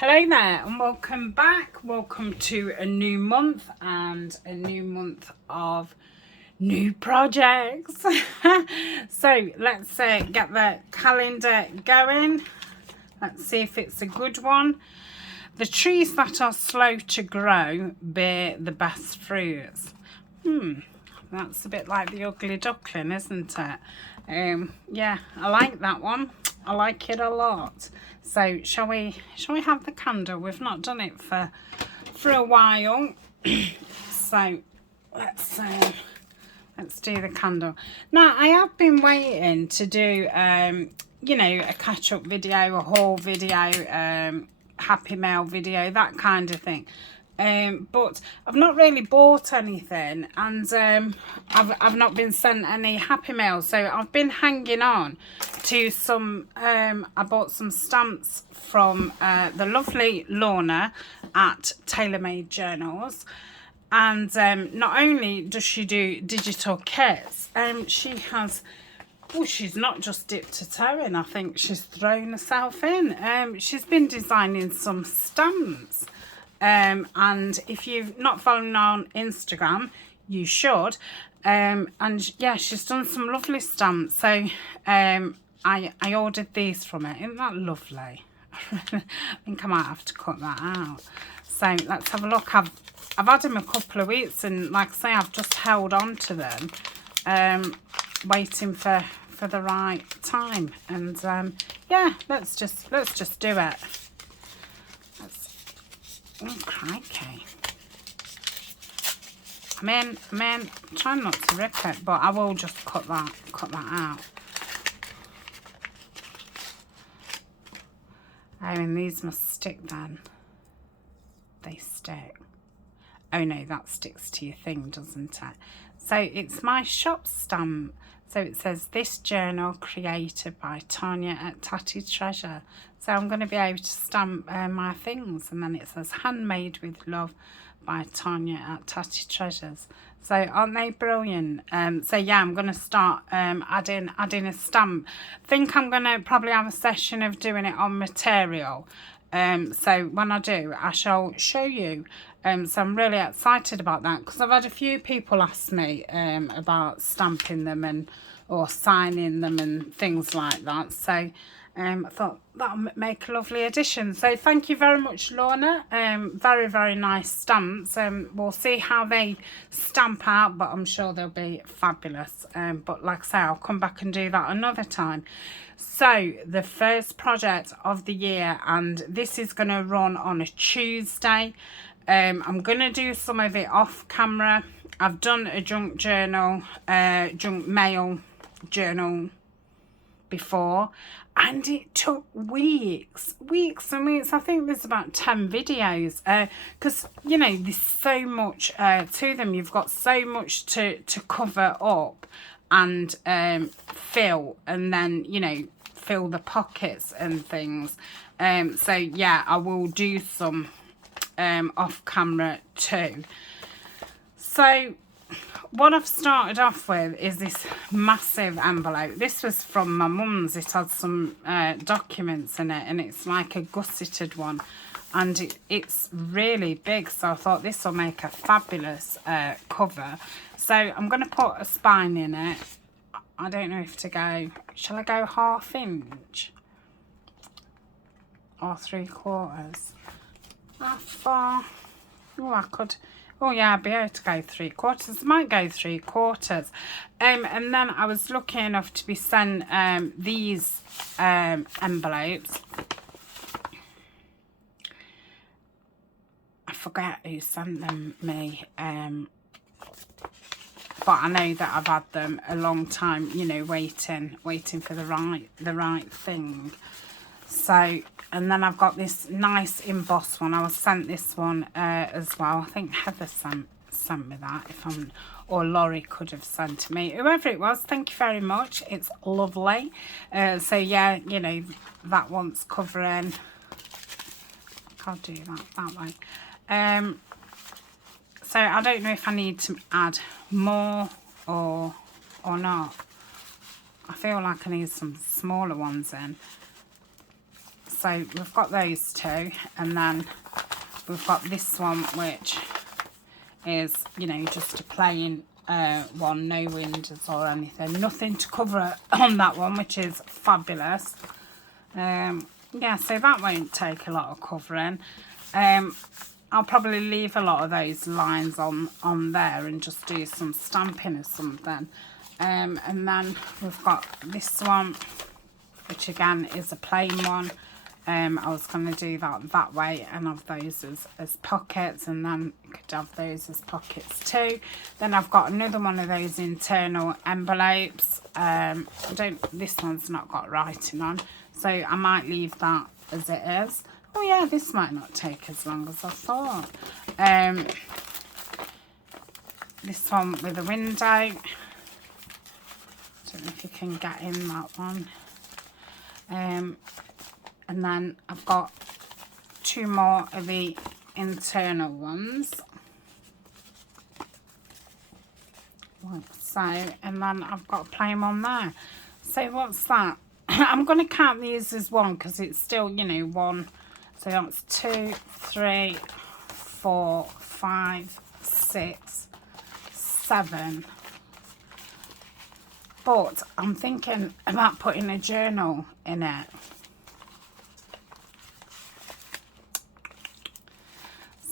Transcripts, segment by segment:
Hello there and welcome back. Welcome to a new month and a new month of new projects. So let's get the calendar going. Let's see if it's a good one. The trees that are slow to grow bear the best fruits. That's a bit like the ugly duckling, isn't it? Yeah, I like that one. I like it a lot. So shall we have the candle? We've not done it for a while. So let's do the candle. Now I have been waiting to do you know, a catch-up video, a haul video, happy mail video, that kind of thing. But I've not really bought anything, and I've not been sent any happy mail, so I've been hanging on to some. I bought some stamps from the lovely Lorna at Tailor Made Journals, and not only does she do digital kits, she has. Oh, she's not just dipped her toe in, I think she's thrown herself in. She's been designing some stamps. And if you've not followed on Instagram, you should. And yeah, she's done some lovely stamps. So I ordered these from her. Isn't that lovely? I think I might have to cut that out. So let's have a look. I've had them a couple of weeks, and like I say, I've just held on to them, waiting for the right time. And yeah, let's just do it. Oh, crikey. I'm in, trying not to rip it, but I will just cut that out. Oh, and these must stick then. They stick. Oh no, that sticks to your thing, doesn't it? So it's my shop stamp. So it says, this journal created by Tania at Tatty Treasure. So I'm going to be able to stamp my things. And then it says, handmade with love by Tania at Tatty Treasures. So aren't they brilliant? So yeah, I'm going to start adding a stamp. I think I'm going to probably have a session of doing it on material. So when I do, I shall show you. So I'm really excited about that, because I've had a few people ask me about stamping them or signing them and things like that. So I thought that'll make a lovely addition. So thank you very much, Lorna. Very, very nice stamps. We'll see how they stamp out, but I'm sure they'll be fabulous. But like I say, I'll come back and do that another time. So the first project of the year, and this is going to run on a Tuesday. I'm going to do some of it off camera. I've done a junk mail journal before, and it took weeks and weeks. I think there's about 10 videos, because you know, there's so much to them. You've got so much to cover up and fill, and then, you know, fill the pockets and things. So yeah, I will do some off camera too. So what I've started off with is this massive envelope. This was from my mum's. It had some documents in it, and it's like a gusseted one, and it's really big, so I thought this will make a fabulous cover. So I'm going to put a spine in it. I don't know if to go, shall I go 1/2 inch or 3/4? How far? Oh, I could. Oh yeah, I'd be able to go 3/4. I might go 3/4. And then I was lucky enough to be sent these envelopes. I forget who sent them me. But I know that I've had them a long time, you know, waiting for the right thing. So, and then I've got this nice embossed one. I was sent this one as well. I think Heather sent me that, or Laurie could have sent me. Whoever it was, thank you very much. It's lovely. So yeah, you know, that one's covering. I'll do that way. So I don't know if I need to add more or not. I feel like I need some smaller ones in. so we've got those two, and then we've got this one, which is, you know, just a plain one, no windows or anything, nothing to cover on that one, which is fabulous. Yeah, so that won't take a lot of covering. I'll probably leave a lot of those lines on there and just do some stamping or something. And then we've got this one, which again is a plain one. I was going to do that way and have those as pockets, and then I could have those as pockets too. Then I've got another one of those internal envelopes. This one's not got writing on, so I might leave that as it is. Oh yeah, this might not take as long as I thought. This one with a window. I don't know if you can get in that one. And then I've got two more of the internal ones. Like so, and then I've got a plain one there. So what's that? I'm going to count these as one because it's still, you know, one. So that's 2, 3, 4, 5, 6, 7. But I'm thinking about putting a journal in it.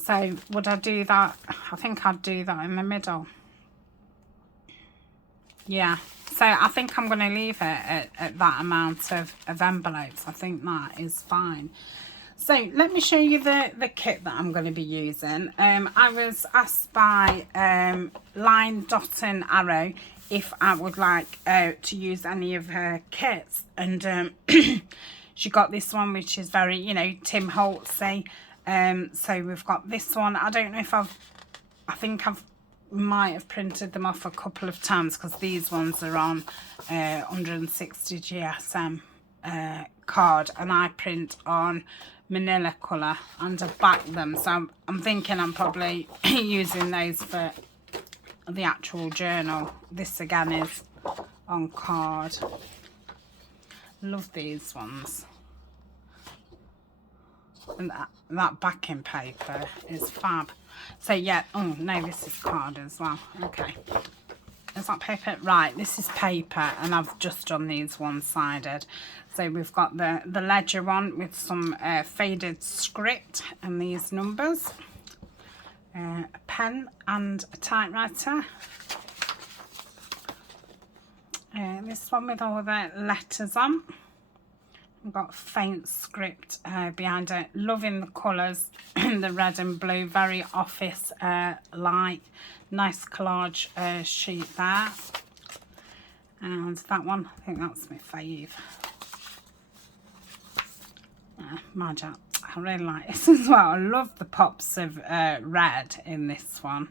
So would I do that? I think I'd do that in the middle. Yeah. So I think I'm going to leave it at that amount of envelopes. I think that is fine. So let me show you the kit that I'm going to be using. I was asked by Line, Dot and Arrow if I would like to use any of her kits. And she got this one, which is very, you know, Tim Holtz-y. So we've got this one. I don't know if I think I've might have printed them off a couple of times because these ones are on 160 GSM card, and I print on manila colour and I've backed them, so I'm thinking I'm probably using those for the actual journal. This again is on card. Love these ones. And that backing paper is fab. So yeah, oh no, this is card as well. Okay, is that paper? Right, this is paper, and I've just done these one-sided. So we've got the ledger one with some faded script and these numbers, a pen and a typewriter. This one with all the letters on. I've got faint script behind it. Loving the colours, the red and blue, very office like. Nice collage sheet there. And that one, I think that's my fave. Magic. I really like this as well. I love the pops of red in this one.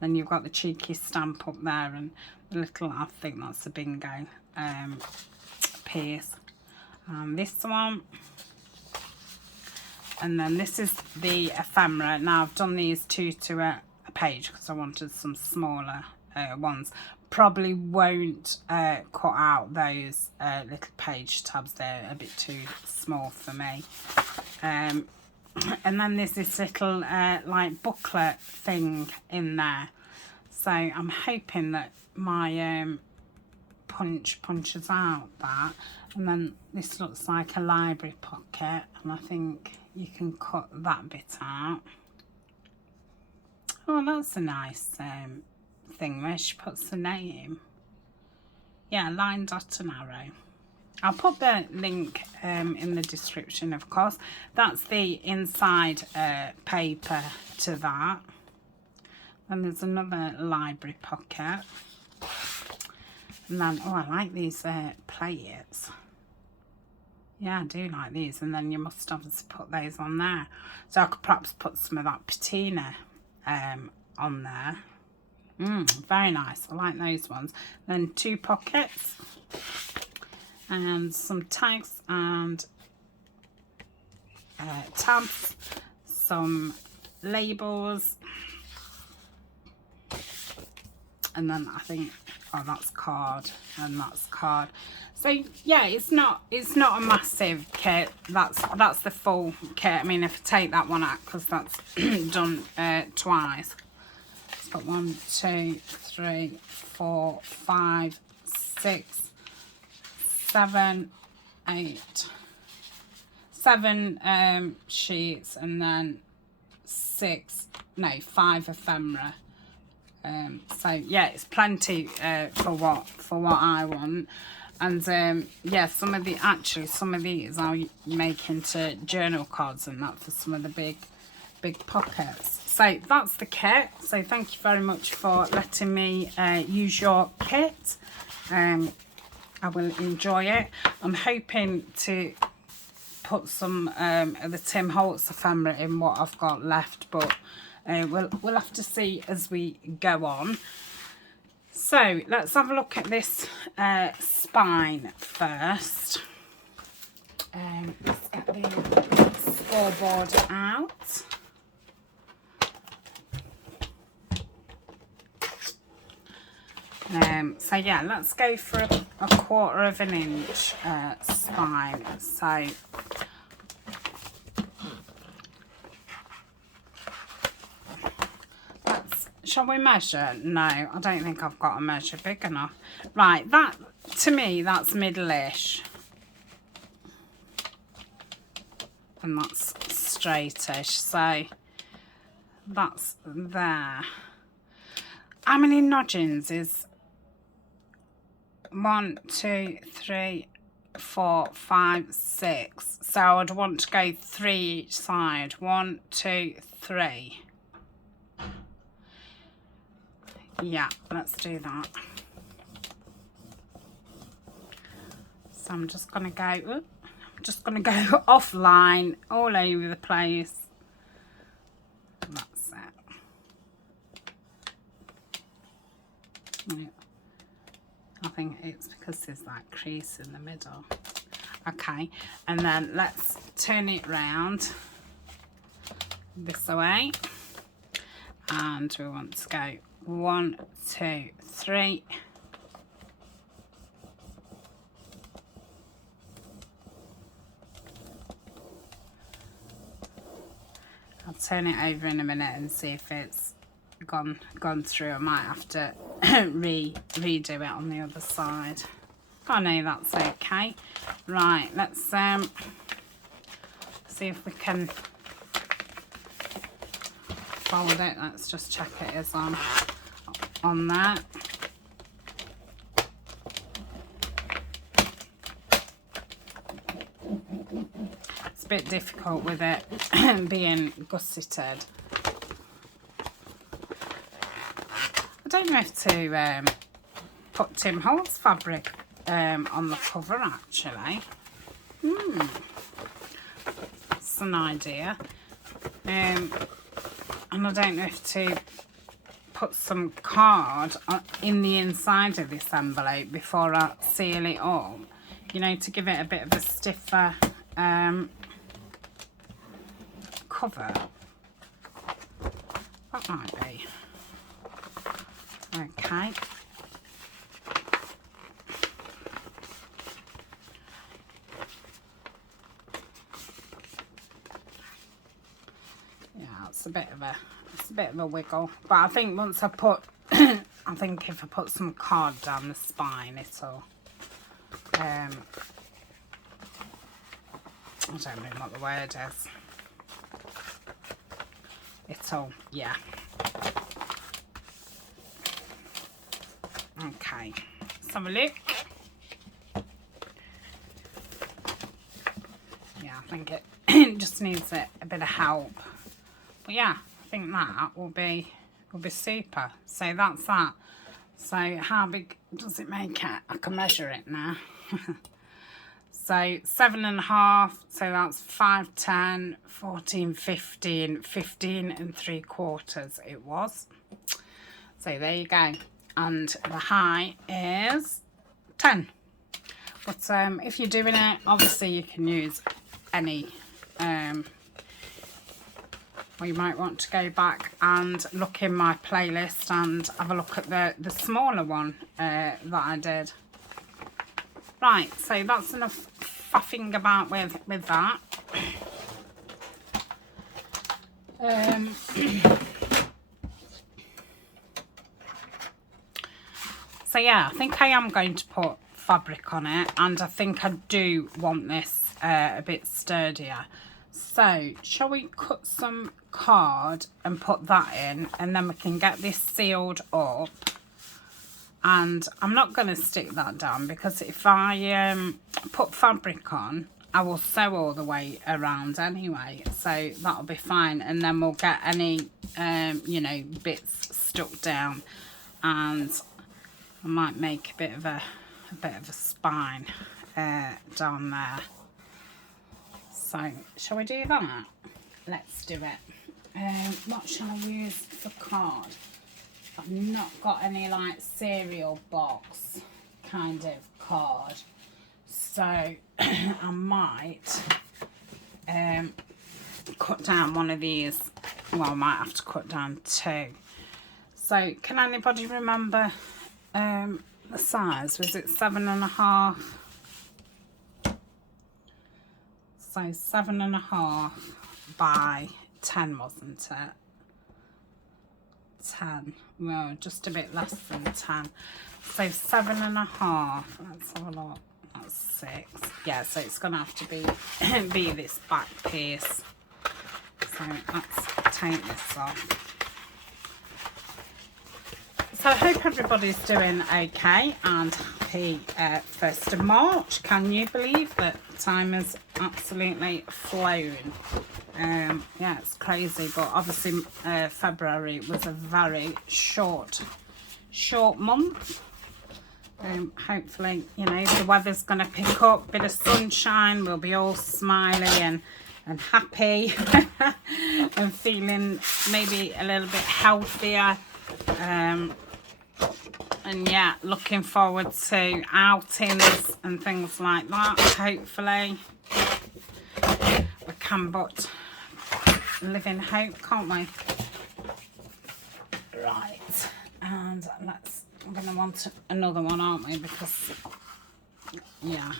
Then you've got the cheeky stamp up there and the little, I think that's a bingo piece. This one, and then this is the ephemera. Now I've done these two to a page because I wanted some smaller ones. Probably won't cut out those little page tabs. They're a bit too small for me. And then there's this little like booklet thing in there, so I'm hoping that my punches out that. And then this looks like a library pocket, and I think you can cut that bit out. Oh, that's a nice thing where she puts the name. Yeah, Line, Dot and Arrow. I'll put the link in the description, of course. That's the inside paper to that. Then there's another library pocket. And then, oh, I like these plates. Yeah, I do like these. And then you must obviously put those on there. So I could perhaps put some of that patina on there. Very nice. I like those ones. Then 2 pockets. And some tags and tabs. Some labels. And then I think, Oh, that's card, and that's card. So yeah, it's not a massive kit. That's the full kit. I mean, if I take that one out, because that's done twice. It's got 1, 2, 3, 4, 5, 6, 7, 8, 7 sheets, and then 5 ephemera. So yeah, it's plenty for what I want. And yeah, some of these I'll make into journal cards and that for some of the big pockets. So that's the kit. So thank you very much for letting me use your kit. I will enjoy it. I'm hoping to put some of the Tim Holtz ephemera in what I've got left, but we'll have to see as we go on. So let's have a look at this spine first. Let's get the scoreboard out. So yeah, let's go for a 1/4 of an inch spine. So shall we measure? No, I don't think I've got a measure big enough. Right, that, to me, that's middle-ish. And that's straightish, so that's there. How many nodgings is 1, 2, 3, 4, 5, 6. So I would want to go 3 each side. 1, 2, 3. Yeah, let's do that. So I'm just gonna go offline all over the place. That's it. Yeah. I think it's because there's that crease in the middle. Okay, and then let's turn it round this way, and we want to go 1, 2, 3. I'll turn it over in a minute and see if it's gone through. I might have to redo it on the other side. Oh no, that's okay. Right, let's see if we can fold it. Let's just check it is on there. It's a bit difficult with it being gusseted. I don't know if to put Tim Holtz fabric on the cover actually. That's an idea. And I don't know if to put some card in the inside of this envelope before I seal it up, you know, to give it a bit of a stiffer cover. That might be. Okay. Yeah, it's a bit of a wiggle, but I think once I put I think if I put some card down the spine, it'll I don't know what the word is. It'll, yeah. Okay, let's have a look. Yeah, I think it just needs a bit of help. But yeah, I think that will be super. So that's that. So how big does it make it? I can measure it now. So 7.5, so that's 5, 10, 14, 15, 15 3/4 it was. So there you go. And the height is 10. But if you're doing it, obviously you can use any, or you might want to go back and look in my playlist and have a look at the smaller one that I did. Right, so that's enough faffing about with that. So yeah, I think I am going to put fabric on it, and I think I do want this a bit sturdier. So shall we cut some card and put that in, and then we can get this sealed up. And I'm not going to stick that down, because if I put fabric on, I will sew all the way around anyway, so that'll be fine. And then we'll get any you know, bits stuck down, and I might make a bit of a spine down there. So shall we do that? Let's do it. What shall I use for card? I've not got any like cereal box kind of card, so I might cut down one of these. Well, I might have to cut down two. So can anybody remember the size? Was it 7.5? So 7.5 by 10, wasn't it? 10. Well, just a bit less than 10. So 7.5. Let's have a look. That's 6. Yeah, so it's gonna have to be this back piece. So let's take this off. So I hope everybody's doing okay and happy 1st of March. Can you believe that time has absolutely flown? Yeah, it's crazy, but obviously February was a very short month. Hopefully, you know, the weather's going to pick up, bit of sunshine, we'll be all smiley and happy and feeling maybe a little bit healthier. And yeah, looking forward to outings and things like that. Hopefully we can but live in hope, can't we? Right, and we're going to want another one, aren't we? Because yeah,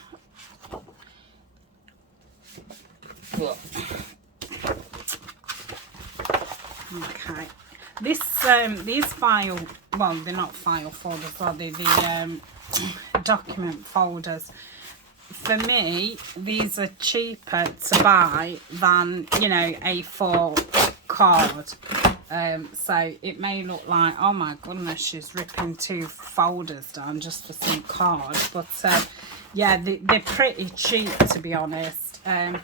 okay. These file, well, they're not file folders, are they? The document folders. For me, these are cheaper to buy than, you know, A4 card. So it may look like, oh my goodness, she's ripping 2 folders down just for some cards. But yeah, they're pretty cheap, to be honest. I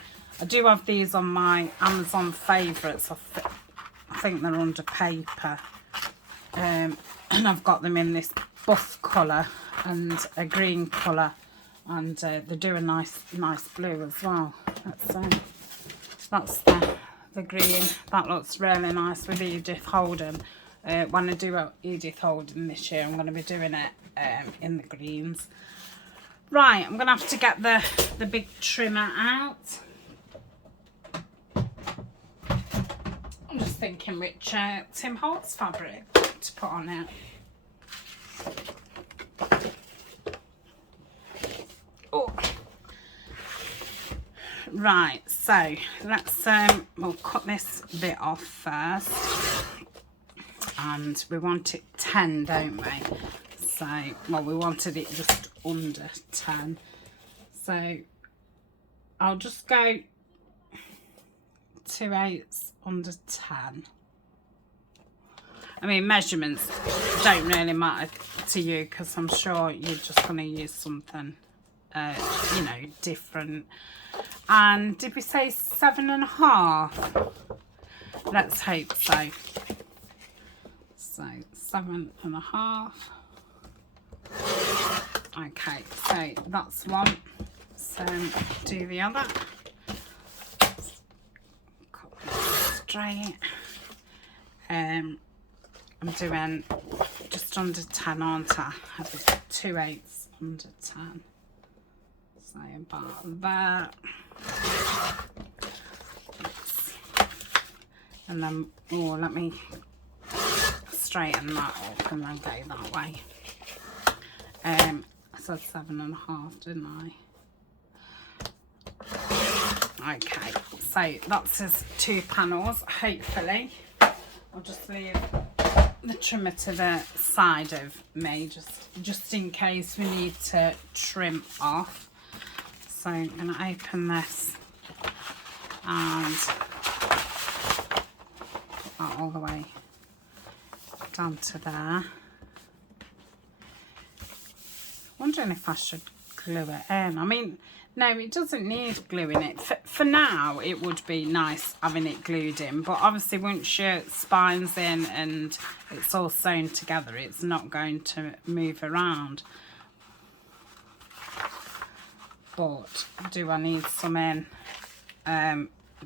do have these on my Amazon favourites. I think they're under paper, and I've got them in this buff colour and a green colour, and they do a nice blue as well. That's the green. That looks really nice with Edith Holden. When I do Edith Holden this year, I'm going to be doing it in the greens. Right, I'm going to have to get the big trimmer out. I'm just thinking which Tim Holtz fabric to put on it. Oh. Right, so let's we'll cut this bit off first, and we want it 10, don't we? So, well, we wanted it just under 10, so I'll just go 2/8 under 10. I mean, measurements don't really matter to you, because I'm sure you're just going to use something you know, different. And did we say 7.5? Let's hope so. So 7.5. Okay, so that's one. So do the other. Straight. I'm doing just under 10, aren't I? I did 2/8 under 10. So about that. And then, oh, let me straighten that up and then go that way. I said 7.5, didn't I? Okay, so that's his 2 panels, hopefully. I'll just leave the trimmer to the side of me, just in case we need to trim off. So I'm going to open this and put that all the way down to there. Wondering if I should glue it in. I mean, no, it doesn't need gluing it. For now, it would be nice having it glued in, but obviously once your spine's in and it's all sewn together, it's not going to move around. But do I need some in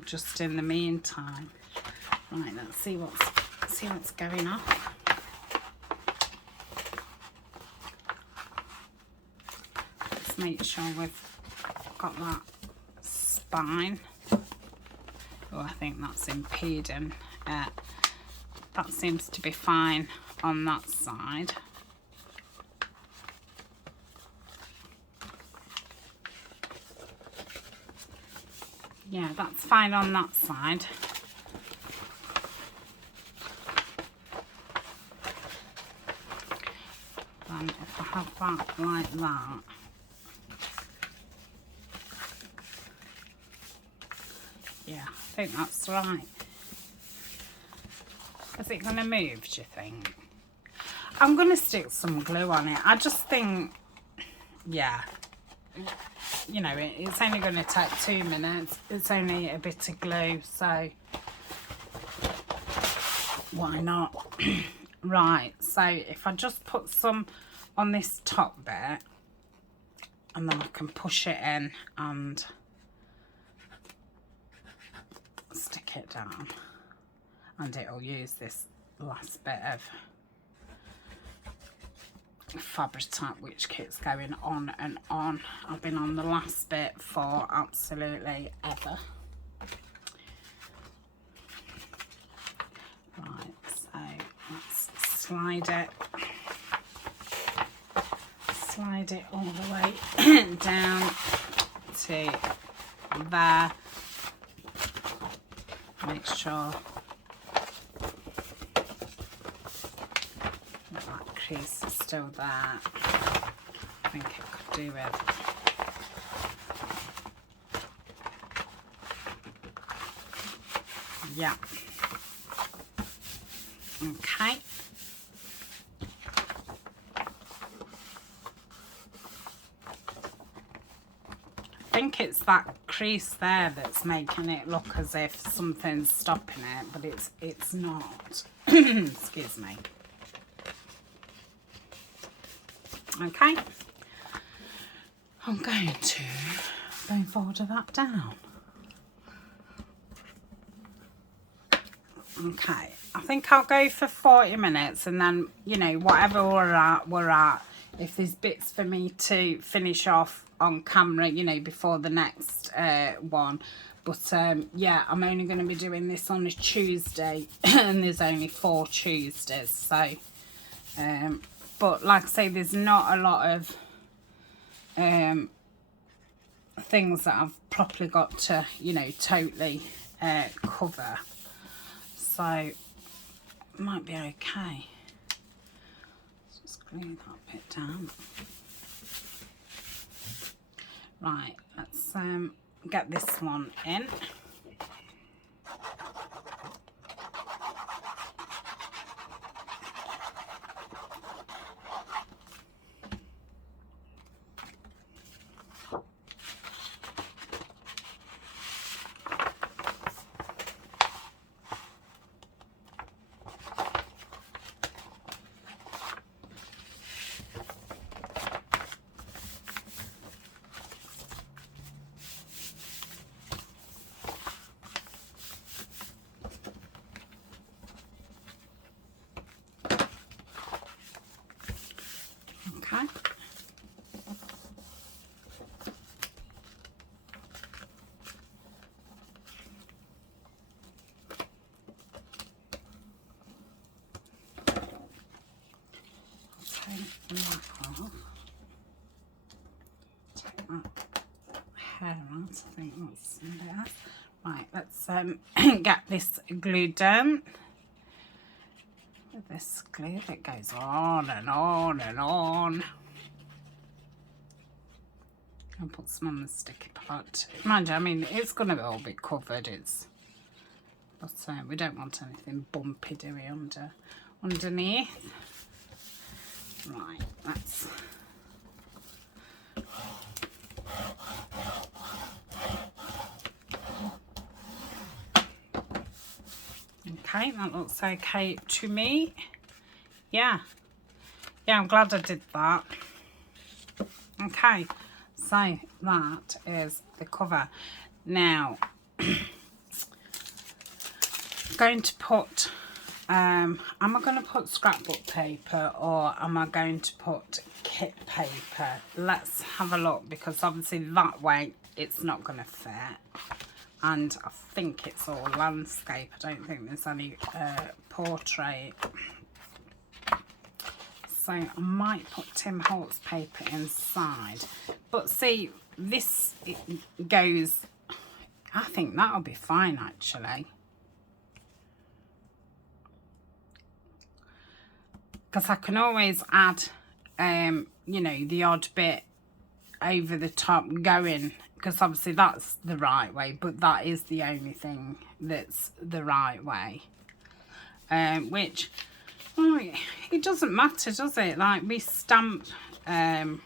just in the meantime? Right, let's see what's going on. Let's make sure we've got that spine. Oh, I think that's impeding. That seems to be fine on that side. Yeah, that's fine on that side. And if I have that like that, yeah, I think that's right. Is it going to move, do you think? I'm going to stick some glue on it. I just think, yeah, you know, it's only going to take 2 minutes. It's only a bit of glue, so why not? Right, so if I just put some on this top bit, and then I can push it in and stick it down, and it'll use this last bit of fabric which keeps going on and on. I've been on the last bit for absolutely ever. Right, so let's slide it all the way down to there. Make sure that crease is still there. I think it could do it. Yeah. Okay. I think it's that crease there that's making it look as if something's stopping it, but it's not. Excuse me. Okay. I'm going to bring forward of that down. Okay, I think I'll go for 40 minutes, and then, you know, whatever we're at. If there's bits for me to finish off on camera, you know, before the next one. But yeah, I'm only going to be doing this on a Tuesday, and there's only 4 Tuesdays. So, but like I say, there's not a lot of things that I've properly got to, you know, totally cover. So it might be okay. Let's just glue that bit down. Right, let's get this one in. Okay. Take that off. Holtz. I think that's somebody else. Right, let's get this glued down. With this glue that goes on and on and on. I'll put some on the sticky part. Mind you, I mean, it's going to all be covered. But we don't want anything bumpy, do we, underneath? Right, let's... Okay, that looks okay to me. Yeah, I'm glad I did that. Okay, so that is the cover. Now, going to put, am I going to put scrapbook paper or am I going to put kit paper? Let's have a look, because obviously that way it's not going to fit. And I think it's all landscape. I don't think there's any portrait. So I might put Tim Holtz paper inside. But see, this goes... I think that'll be fine, actually. Because I can always add, you know, the odd bit over the top going... Because obviously that's the right way, but that is the only thing that's the right way. Which, well, it doesn't matter, does it? Like, we stamp... you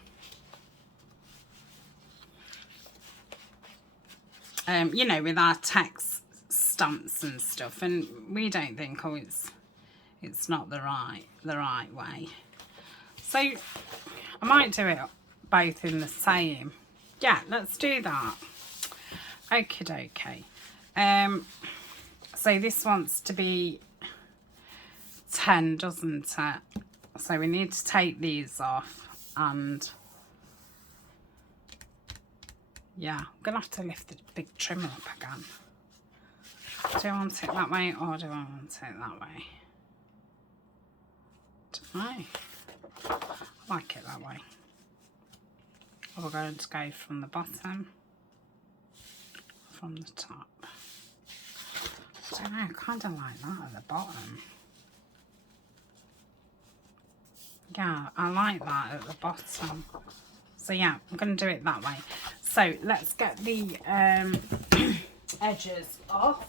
know, with our text stamps and stuff, and we don't think, oh, it's not the right way. So I might do it both in the same. Yeah, let's do that. Okie dokie. So this wants to be 10, doesn't it? So we need to take these off, and yeah, I'm gonna have to lift the big trimmer up again. Do I want it that way or do I want it that way? Don't know. I like it that way. We're going to go from the bottom, from the top. I don't know, I kind of like that at the bottom. Yeah, I like that at the bottom. So yeah, I'm going to do it that way. So let's get the edges off.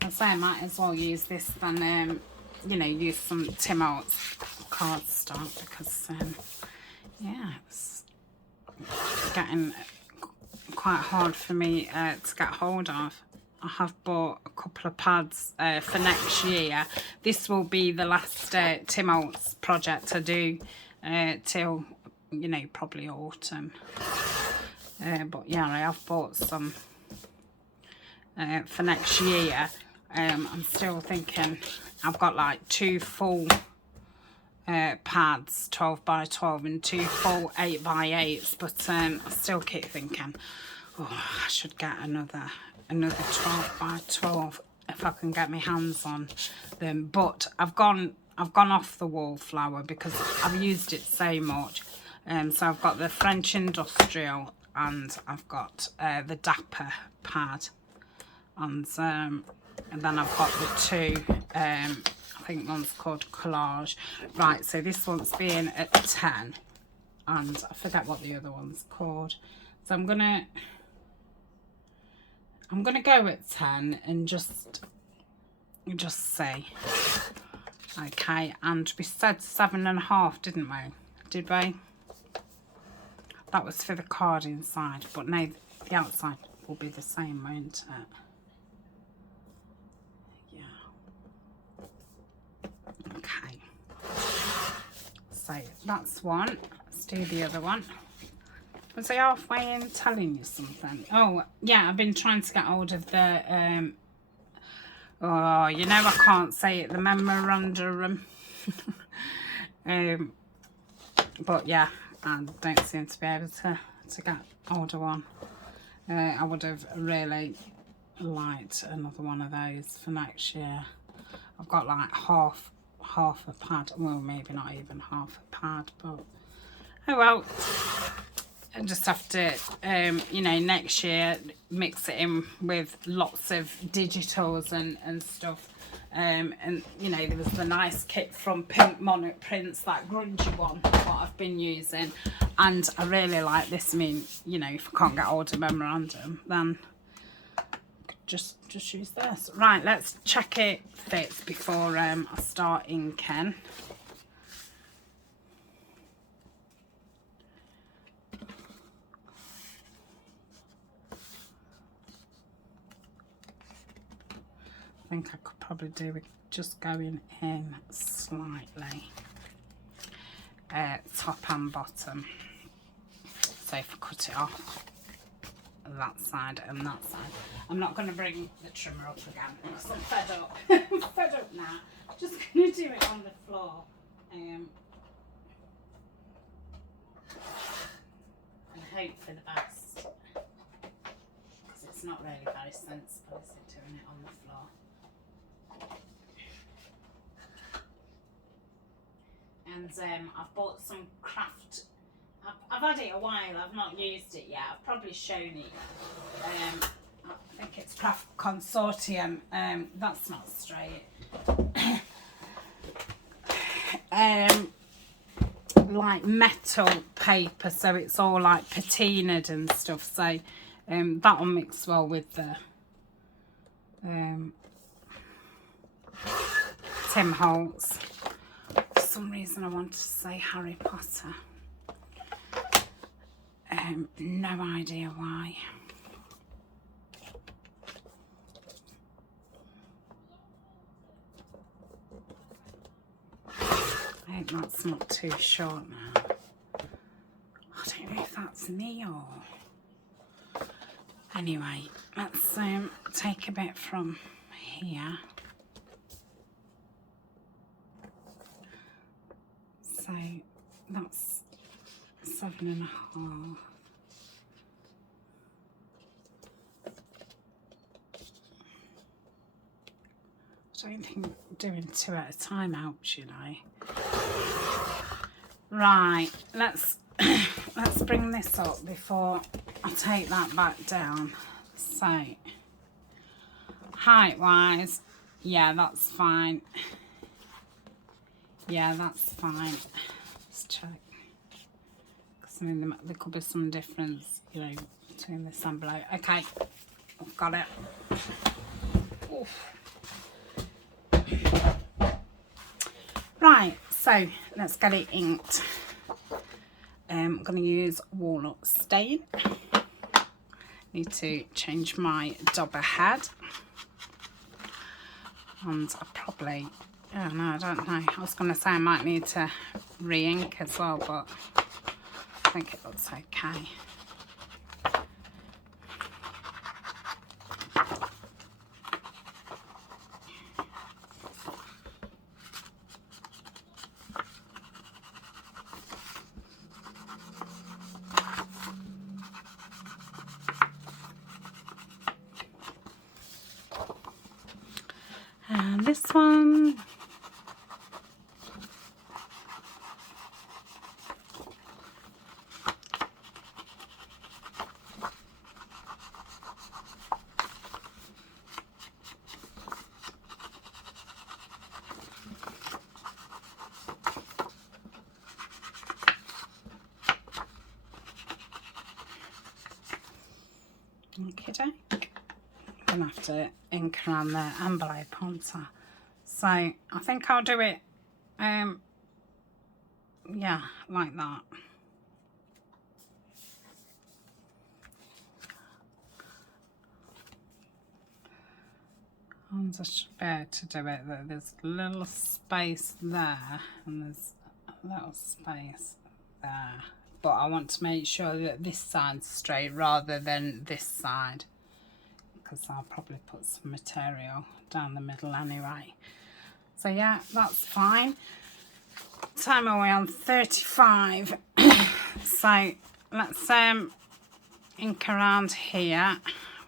I say I might as well use this than, you know, use some Tim Holtz cardstock, because yeah, it's getting quite hard for me to get hold of. I have bought a couple of pads for next year. This will be the last Tim Holtz project I do till, you know, probably autumn. But yeah, I have bought some for next year. I'm still thinking, I've got like 2 full pads, 12 by 12, and 2 full 8 by 8s, but I still keep thinking, oh, I should get another 12 by 12 if I can get my hands on them. But I've gone off the wallflower because I've used it so much. So I've got the French Industrial and I've got the Dapper pad, and then I've got the 2 I think one's called Collage. Right, so this one's being at 10, and I forget what the other one's called. So I'm gonna go at 10 and just see. Okay, and we said 7.5, didn't we? Did we? That was for the card inside, but no, the outside will be the same, won't it? Okay, so that's one. Let's do the other one. Was I halfway in telling you something? Oh, yeah, I've been trying to get hold of the, oh, you know, I can't say it, the memorandum. But yeah, I don't seem to be able to get hold of one. I would have really liked another one of those for next year. I've got like half a pad, well, maybe not even half a pad, but oh well. I just have to, you know, next year mix it in with lots of digitals and stuff. And, you know, there was the nice kit from Pink Monarch Prints, that grungy one, what I've been using. And I really like this. I mean, you know, if I can't get hold of memorandum, then just use this. Right, let's check it fits before I start inking. I think I could probably do with just going in slightly, top and bottom. So if I cut it off that side and that side, I'm not going to bring the trimmer up again because I'm fed up. I'm fed up now. I'm just going to do it on the floor. And hope for the best, because it's not really very sensible, is it, doing it on the floor. And I've bought some craft. I've had it a while. I've not used it yet. I've probably shown it. I think it's Craft Consortium. That's not straight. Like metal paper, so it's all like patinaed and stuff. So that'll mix well with the Tim Holtz. For some reason I wanted to say Harry Potter. No idea why. I hope that's not too short now. I don't know if that's me or... Anyway, let's take a bit from here. So that's 7.5. I don't think doing 2 at a time helps, you know. Right, let's bring this up before I take that back down. So, height wise, yeah, that's fine. Yeah, that's fine. Let's check. Because I mean, there could be some difference, you know, between this and below. Okay, I've got it. Oof. Right, so let's get it inked. I'm going to use Walnut Stain. Need to change my dauber head. And I probably, oh no, I don't know. I was going to say I might need to re-ink as well, but I think it looks okay. And this one, okay, I'm gonna have to ink around the envelope, aren't I? So I think I'll do it, yeah, like that. And I should be able to do it. There's a little space there, and there's a little space there. But I want to make sure that this side's straight rather than this side, because I'll probably put some material down the middle anyway. So yeah, that's fine. Time away on 35. So let's ink around here. I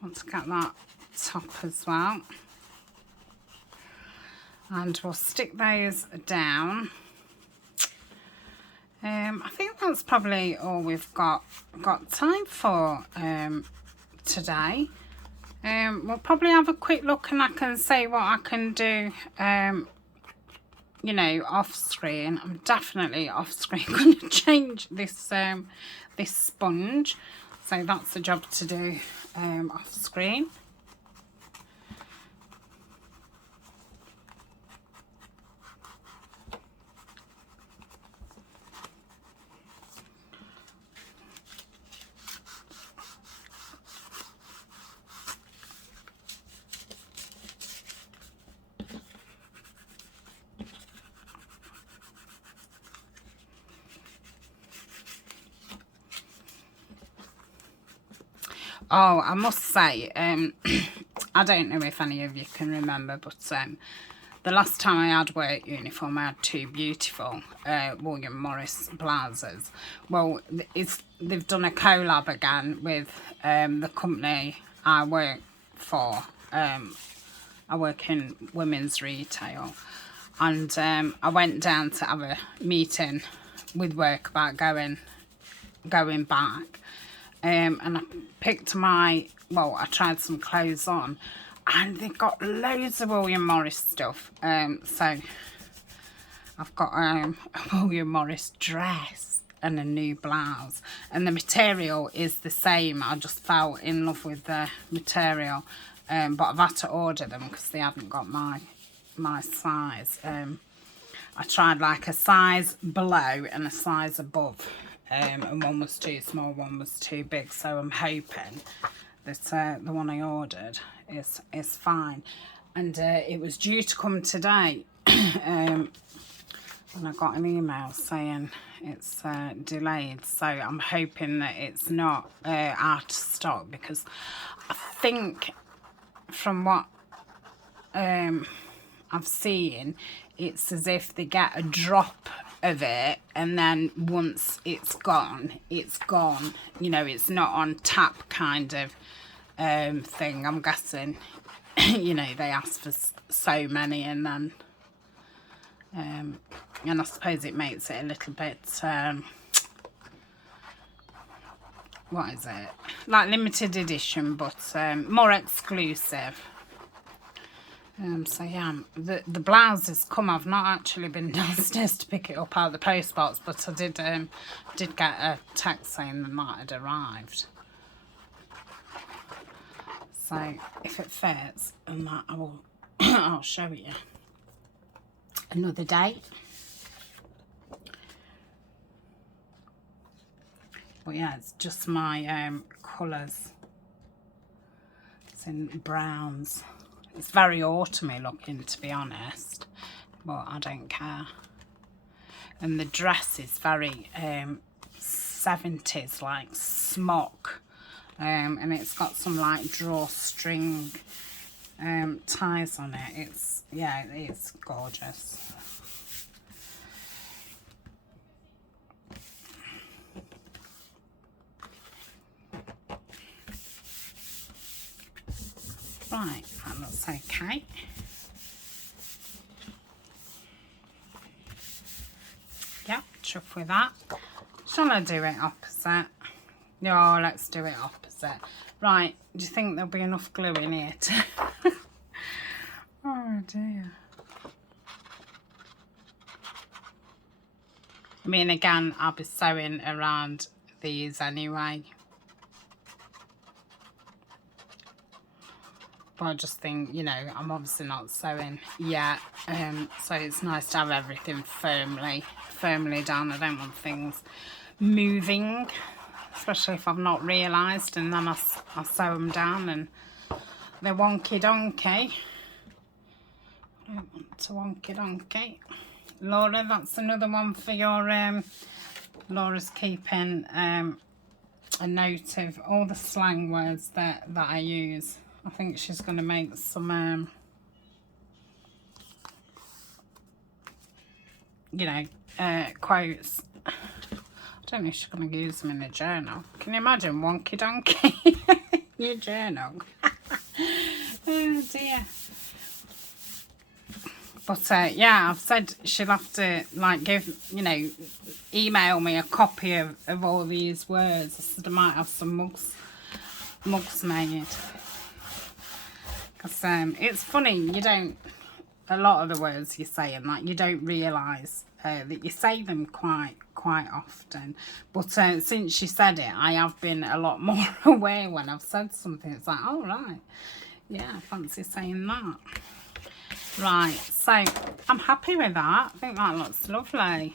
want to get that top as well. And we'll stick those down. I think that's probably all we've got time for today. We'll probably have a quick look and I can say what I can do, you know, off screen. I'm definitely off screen going to change this this sponge, so that's a job to do off screen. Oh, I must say, I don't know if any of you can remember, but the last time I had work uniform, I had two beautiful William Morris blouses. Well, they've done a collab again with the company I work for. I work in women's retail, and I went down to have a meeting with work about going back. And I picked I tried some clothes on, and they've got loads of William Morris stuff. So I've got a William Morris dress and a new blouse, and the material is the same. I just fell in love with the material, but I've had to order them because they haven't got my size. I tried like a size below and a size above. And one was too small, one was too big, so I'm hoping that the one I ordered is fine. And it was due to come today, and I got an email saying it's delayed, so I'm hoping that it's not out of stock, because I think from what I've seen, it's as if they get a drop of it, and then once it's gone, you know. It's not on tap kind of thing. I'm guessing you know, they ask for so many, and then and I suppose it makes it a little bit what is it, like limited edition, but more exclusive. So yeah, the blouse has come. I've not actually been downstairs to pick it up out of the post box, but I did get a text saying that that had arrived. So if it fits, and that I will I'll show you another day. But yeah, it's just my colours. It's in browns. It's very autumny looking, to be honest, but I don't care. And the dress is very 70s, like smock, and it's got some like drawstring ties on it. It's gorgeous. Right, that looks okay. Yep, chuff with that. Shall I do it opposite? No, let's do it opposite. Right, do you think there'll be enough glue in here to... Oh dear. I mean, again, I'll be sewing around these anyway. But I just think, you know, I'm obviously not sewing yet, so it's nice to have everything firmly down. I don't want things moving, especially if I've not realised, and then I sew them down and they're wonky donkey. I don't want to wonky donkey. Laura, that's another one for your, Laura's keeping a note of all the slang words that I use. I think she's going to make some, you know, quotes. I don't know if she's going to use them in a journal. Can you imagine wonky donkey? Your journal. Oh dear. But yeah, I've said she'll have to like give, you know, email me a copy of all these words. I said I might have some mugs made. Because it's funny, you don't, a lot of the words you say and that, you don't realise that you say them quite often. But since you said it, I have been a lot more aware when I've said something. It's like, oh right, yeah, I fancy saying that. Right, so I'm happy with that. I think that looks lovely.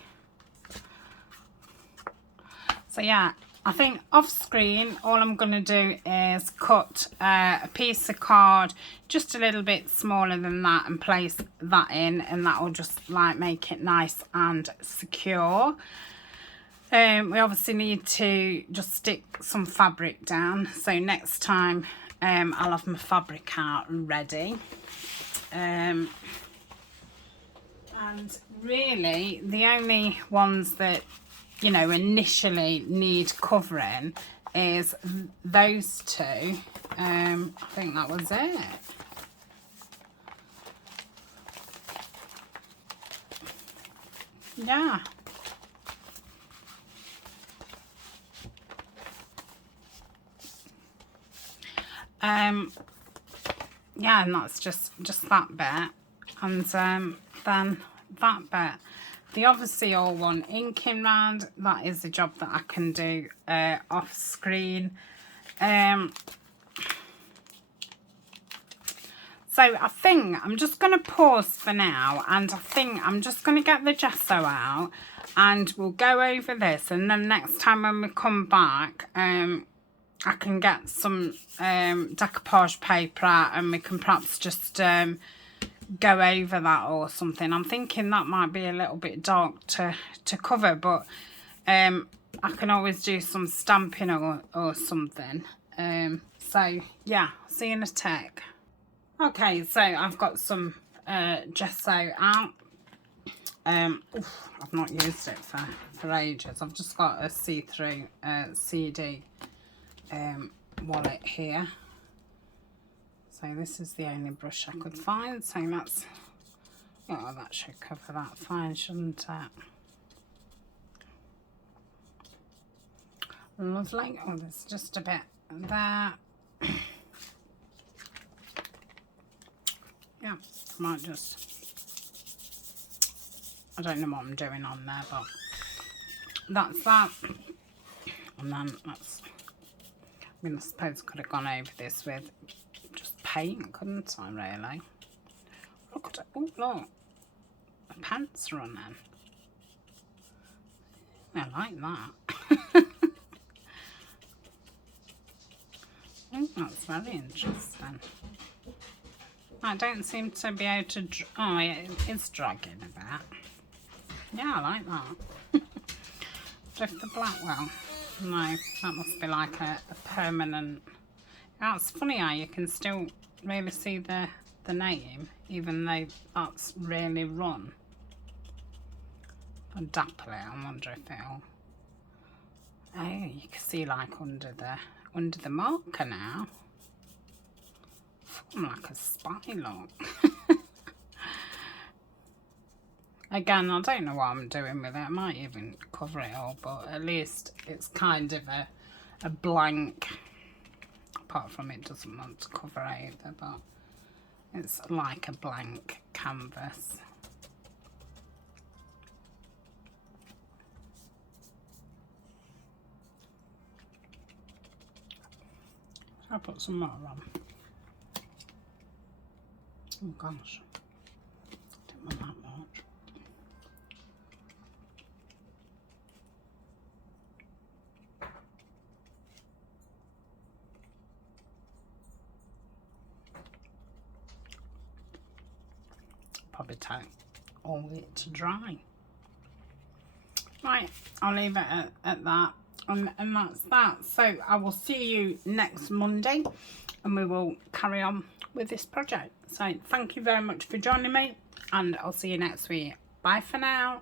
So yeah, I think off screen, all I'm going to do is cut a piece of card just a little bit smaller than that and place that in, and that will just like make it nice and secure. We obviously need to just stick some fabric down. So next time I'll have my fabric out ready. And really the only ones that, you know, initially need covering is those two. I think that was it. Yeah. Yeah, and that's just that bit, and then that bit. The obviously all want inking round, that is a job that I can do off screen. So I think I'm just going to pause for now, and I think I'm just going to get the gesso out and we'll go over this, and then next time when we come back I can get some decoupage paper out and we can perhaps just go over that or something. I'm thinking that might be a little bit dark to cover, but I can always do some stamping or something. So yeah, see you in a tick. Okay, so I've got some gesso out. I've not used it for ages. I've just got a see-through CD wallet here. So this is the only brush I could find, so that's, oh, that should cover that fine, shouldn't it? Lovely. Oh, there's just a bit there. Yeah, might just, I don't know what I'm doing on there, but that's that. And then that's, I mean, I suppose I could have gone over this with just paint, couldn't I, really? Look at it. Oh, look. The pants running. I like that. I think that's very interesting. I don't seem to be able to... Oh, yeah, it's dragging a bit. Yeah, I like that. Lift the Blackwell. No, that must be like a permanent... That's funny how you can still really see the name, even though that's really run. I'll dapple it, I wonder if it'll... Oh, you can see like under the marker now. I'm like a spy look. Again, I don't know what I'm doing with it. I might even cover it all, but at least it's kind of a blank. Apart from it doesn't want to cover either, but it's like a blank canvas. I'll put some more on. Oh gosh, didn't want that much. Probably take all of it to dry. Right, I'll leave it at that. And that's that. So I will see you next Monday and we will carry on with this project. So thank you very much for joining me and I'll see you next week. Bye for now.